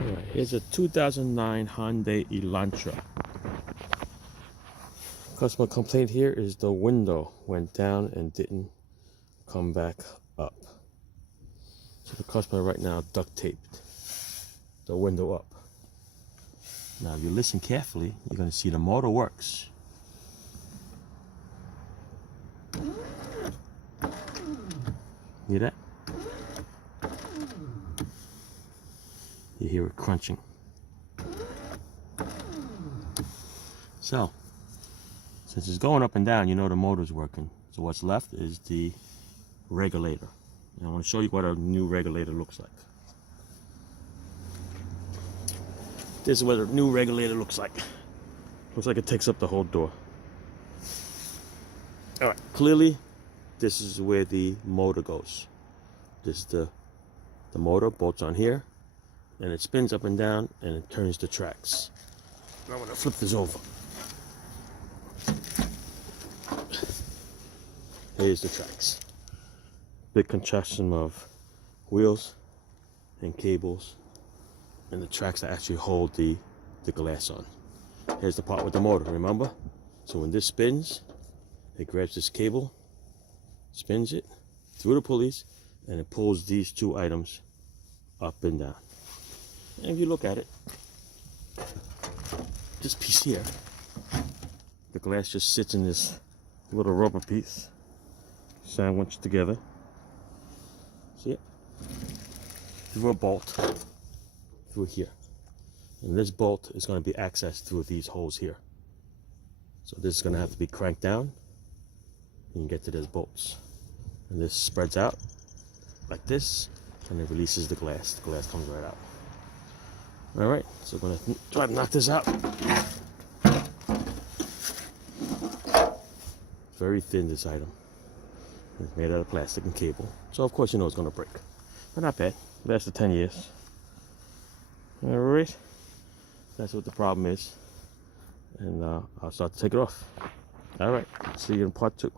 Alright, here's a 2009 Hyundai Elantra. Customer complaint here is the window went down and didn't come back up. So the customer right now duct taped the window up. Now if you listen carefully, you're going to see the motor works. Hear that? You hear it crunching. So, since it's going up and down, you know the motor's working. So what's left is the regulator. And I want to show you what a new regulator looks like. This is what a new regulator looks like. Looks like it takes up the whole door. Alright, clearly this is where the motor goes. This is the motor, bolts on here, and it spins up and down and it turns the tracks. Now I'm going to flip this over. Here's the tracks. Big contraction of wheels and cables and the tracks that actually hold the glass on. Here's the part with the motor, remember? So when this spins, it grabs this cable, spins it through the pulleys, and it pulls these two items up and down. And if you look at it, this piece here, the glass just sits in this little rubber piece, sandwiched together. See it? Through a bolt, through here. And this bolt is going to be accessed through these holes here. So this is going to have to be cranked down and you get to these bolts. And this spreads out like this, and it releases the glass. The glass comes right out. Alright, so we're going to try to knock this out. Very thin, this item. It's made out of plastic and cable. So of course you know it's going to break. But not bad. Lasted 10 years. Alright. That's what the problem is. And I'll start to take it off. Alright, see you in part 2.